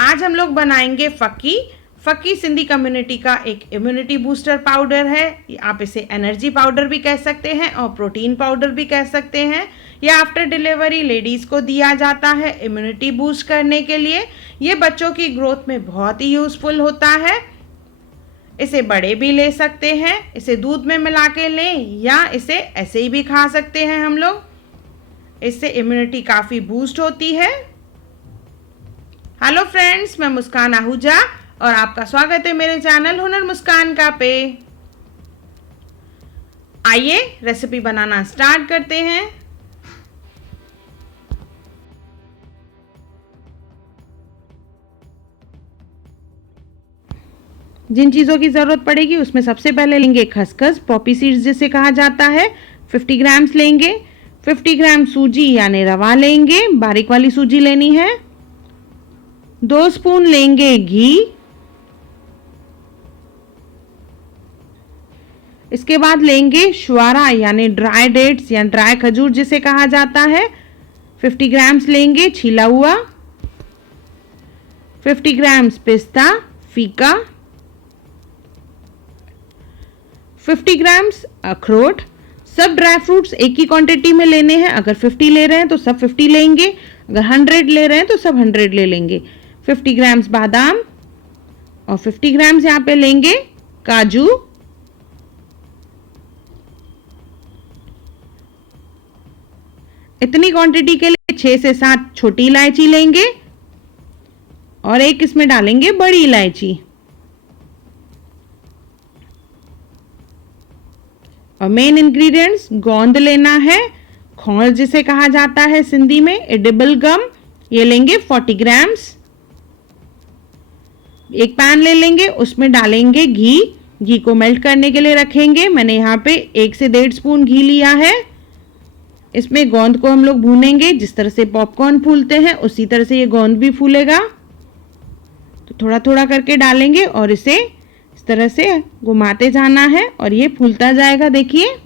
आज हम लोग बनाएंगे फक्की। फक्की सिंधी कम्युनिटी का एक इम्यूनिटी बूस्टर पाउडर है। आप इसे एनर्जी पाउडर भी कह सकते हैं और प्रोटीन पाउडर भी कह सकते हैं। यह आफ्टर डिलीवरी लेडीज़ को दिया जाता है इम्यूनिटी बूस्ट करने के लिए। ये बच्चों की ग्रोथ में बहुत ही यूज़फुल होता है। इसे बड़े भी ले सकते हैं, इसे दूध में मिला के लें या इसे ऐसे ही भी खा सकते हैं हम लोग। इससे इम्यूनिटी काफ़ी बूस्ट होती है। हेलो फ्रेंड्स, मैं मुस्कान आहूजा और आपका स्वागत है मेरे चैनल हुनर मुस्कान का पे। आइए रेसिपी बनाना स्टार्ट करते हैं। जिन चीज़ों की ज़रूरत पड़ेगी उसमें सबसे पहले लेंगे खसखस, पॉपी सीड्स जिसे कहा जाता है, 50 ग्राम्स लेंगे। 50 ग्राम सूजी यानी रवा लेंगे, बारीक वाली सूजी लेनी है। 2 स्पून लेंगे घी। इसके बाद लेंगे शुआरा यानी ड्राई डेट्स या ड्राई खजूर जिसे कहा जाता है, 50 ग्राम्स लेंगे छीला हुआ। 50 ग्राम्स पिस्ता फीका। 50 ग्राम्स अखरोट। सब ड्राई फ्रूट्स एक ही क्वांटिटी में लेने हैं। अगर 50 ले रहे हैं तो सब 50 लेंगे, अगर 100 ले रहे हैं तो सब 100 ले लेंगे। 50 ग्राम्स बादाम और 50 ग्राम्स यहाँ पे लेंगे काजू। इतनी क्वांटिटी के लिए 6 से 7 छोटी इलायची लेंगे और एक इसमें डालेंगे बड़ी इलायची। और मेन इंग्रेडिएंट्स गोंद लेना है, खौर जिसे कहा जाता है सिंधी में, एडिबल गम, ये लेंगे 40 ग्राम्स। एक पैन ले लेंगे, उसमें डालेंगे घी। घी को मेल्ट करने के लिए रखेंगे। मैंने यहाँ पे 1 से 1.5 स्पून घी लिया है। इसमें गोंद को हम लोग भूनेंगे। जिस तरह से पॉपकॉर्न फूलते हैं उसी तरह से ये गोंद भी फूलेगा। तो थोड़ा थोड़ा करके डालेंगे और इसे इस तरह से घुमाते जाना है और ये फूलता जाएगा। देखिए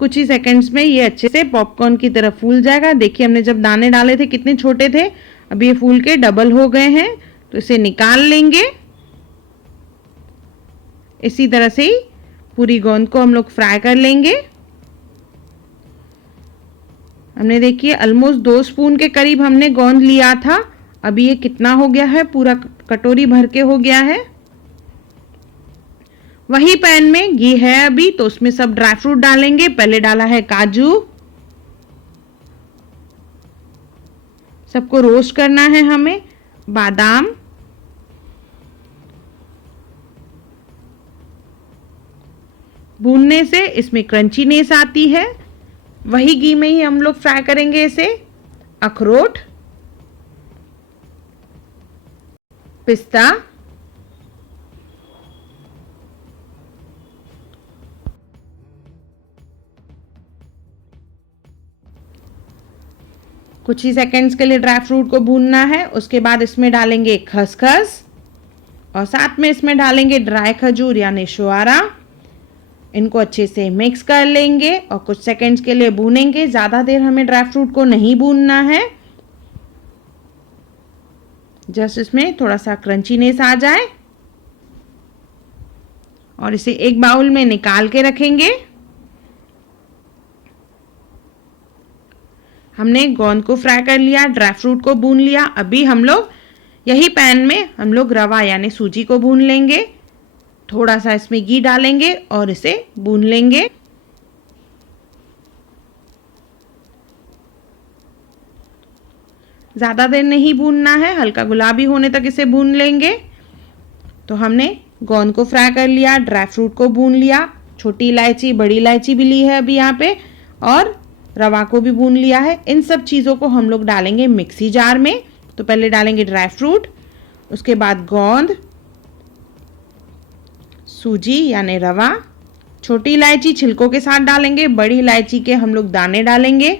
कुछ ही सेकंड्स में ये अच्छे से पॉपकॉर्न की तरह फूल जाएगा। देखिए हमने जब दाने डाले थे कितने छोटे थे, अब ये फूल के डबल हो गए हैं। तो इसे निकाल लेंगे। इसी तरह से ही पूरी गोंद को हम लोग फ्राई कर लेंगे। हमने देखिए ऑलमोस्ट 2 स्पून के करीब हमने गोंद लिया था। अभी ये कितना हो गया है, पूरा कटोरी भर के हो गया है। वही पैन में घी है अभी, तो उसमें सब ड्राई फ्रूट डालेंगे। पहले डाला है काजू, सबको रोस्ट करना है हमें। बादाम, भूनने से इसमें क्रंचीनेस आती है। वही घी में ही हम लोग फ्राई करेंगे इसे। अखरोट, पिस्ता, कुछ ही सेकंड्स के लिए ड्राई फ्रूट को भूनना है। उसके बाद इसमें डालेंगे खसखस और साथ में इसमें डालेंगे ड्राई खजूर यानी शुआरा। इनको अच्छे से मिक्स कर लेंगे और कुछ सेकंड्स के लिए भूनेंगे। ज़्यादा देर हमें ड्राई फ्रूट को नहीं भूनना है, जस्ट इसमें थोड़ा सा क्रंचीनेस आ जाए और इसे एक बाउल में निकाल के रखेंगे। हमने गोंद को फ्राई कर लिया, ड्राई फ्रूट को भून लिया। अभी हम लोग यही पैन में हम लोग रवा यानी सूजी को भून लेंगे। थोड़ा सा इसमें घी डालेंगे और इसे भून लेंगे। ज़्यादा देर नहीं भूनना है, हल्का गुलाबी होने तक इसे भून लेंगे। तो हमने गोंद को फ्राई कर लिया, ड्राई फ्रूट को भून लिया, छोटी इलायची बड़ी इलायची भी ली है अभी यहाँ पे, और रवा को भी भून लिया है। इन सब चीज़ों को हम लोग डालेंगे मिक्सी जार में। तो पहले डालेंगे ड्राई फ्रूट, उसके बाद गोंद, सूजी यानी रवा, छोटी इलायची छिलकों के साथ डालेंगे, बड़ी इलायची के हम लोग दाने डालेंगे।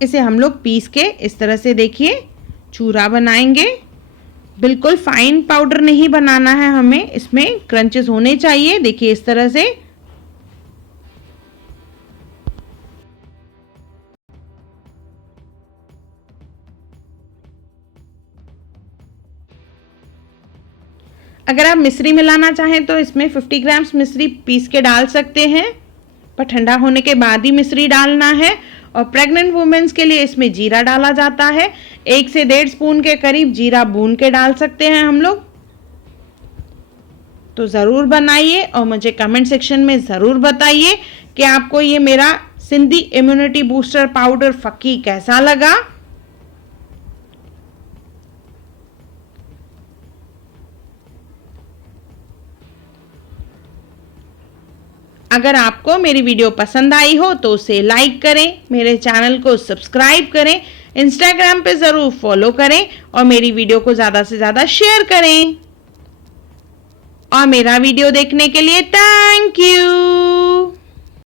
इसे हम लोग पीस के इस तरह से देखिए चूरा बनाएंगे। बिल्कुल फाइन पाउडर नहीं बनाना है हमें, इसमें क्रंचेस होने चाहिए, देखिए इस तरह से। अगर आप मिश्री मिलाना चाहें तो इसमें 50 ग्राम्स मिश्री पीस के डाल सकते हैं, पर ठंडा होने के बाद ही मिश्री डालना है। और प्रेग्नेंट वुमेन्स के लिए इसमें जीरा डाला जाता है, 1 से 1.5 स्पून के करीब जीरा भून के डाल सकते हैं हम लोग। तो ज़रूर बनाइए और मुझे कमेंट सेक्शन में ज़रूर बताइए कि आपको ये मेरा सिंधी इम्यूनिटी बूस्टर पाउडर फक्की कैसा लगा। अगर आपको मेरी वीडियो पसंद आई हो तो उसे लाइक करें, मेरे चैनल को सब्सक्राइब करें, इंस्टाग्राम पे ज़रूर फॉलो करें और मेरी वीडियो को ज़्यादा से ज़्यादा शेयर करें। और मेरा वीडियो देखने के लिए थैंक यू।